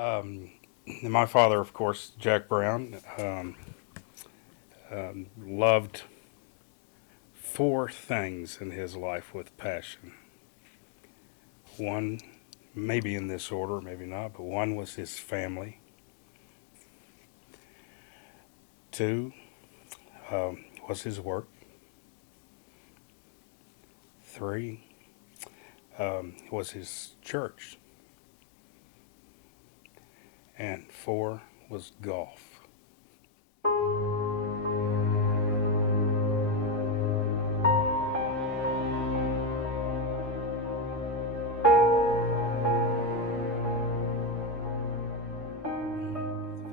Um, my father, of course, Jack Brown, loved four things in his life with passion. One, maybe in this order, maybe not, but one was his family. Two was his work. Three was his church. And four was golf. The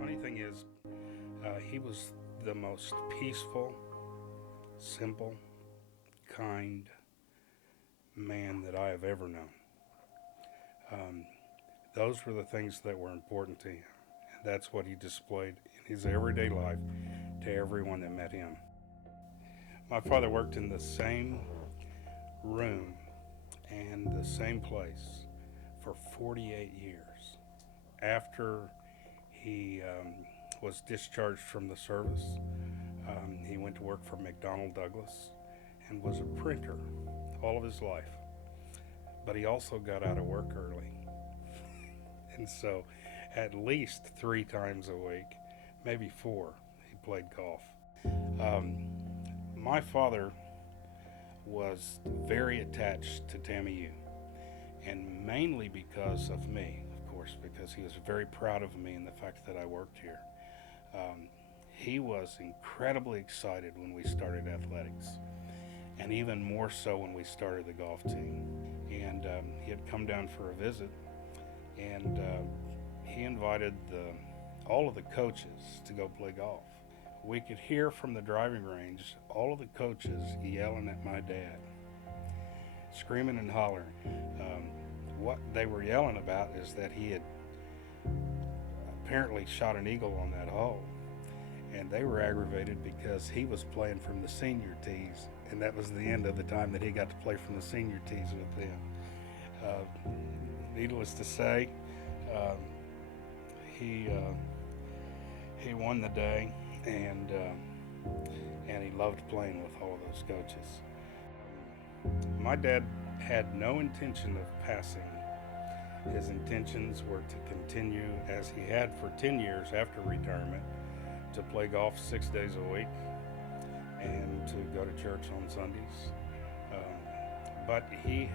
funny thing is, he was the most peaceful, simple, kind man that I have ever known. Um, those were the things that were important to him. And that's what he displayed in his everyday life to everyone that met him. My father worked in the same room and the same place for 48 years. After he was discharged from the service, he went to work for McDonnell Douglas and was a printer all of his life. But he also got out of work early. And so, at least three times a week, maybe four, he played golf. Um, my father was very attached to Tammy U, and mainly because of me, of course, because he was very proud of me and the fact that I worked here. Um, he was incredibly excited when we started athletics, and even more so when we started the golf team. And he had come down for a visit, and he invited all of the coaches to go play golf. We could hear from the driving range all of the coaches yelling at my dad, screaming and hollering. Um, what they were yelling about is that he had apparently shot an eagle on that hole. And they were aggravated because he was playing from the senior tees, and that was the end of the time that he got to play from the senior tees with them. Uh, Needless to say, um, he he won the day, and he loved playing with all of those coaches. My dad had no intention of passing. His intentions were to continue as he had for 10 years after retirement, to play golf 6 days a week and to go to church on Sundays. But he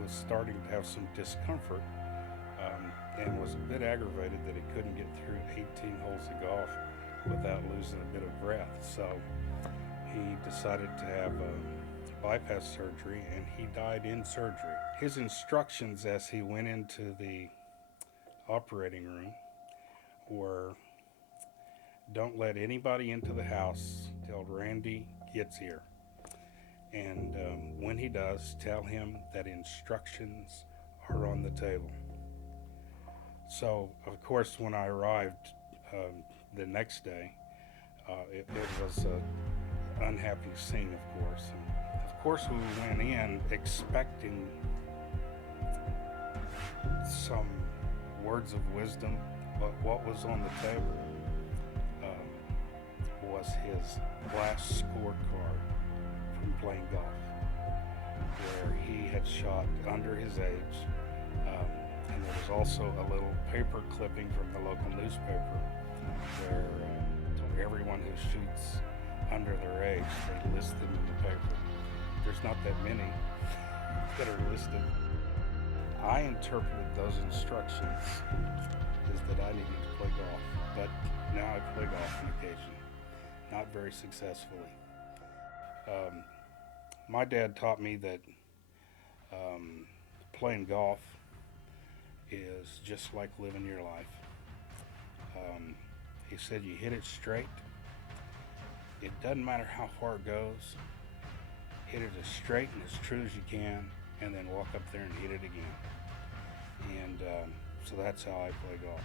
was starting to have some discomfort, and was a bit aggravated that he couldn't get through 18 holes of golf without losing a bit of breath. So he decided to have a bypass surgery, and he died in surgery. His instructions as he went into the operating room were, don't let anybody into the house till Randy gets here. And when he does, tell him that instructions are on the table. So, of course, when I arrived the next day, it was an unhappy scene, of course. And of course, we went in expecting some words of wisdom, but what was on the table was his last scorecard from playing golf, where he had shot under his age. And there was also a little paper clipping from the local newspaper where everyone who shoots under their age, they list them in the paper. There's not that many that are listed. I interpreted those instructions as that I needed to play golf, but now I play golf on occasion, not very successfully. My dad taught me that playing golf is just like living your life. He said you hit it straight. It doesn't matter how far it goes. Hit it as straight and as true as you can, and then walk up there and hit it again. And so that's how I play golf.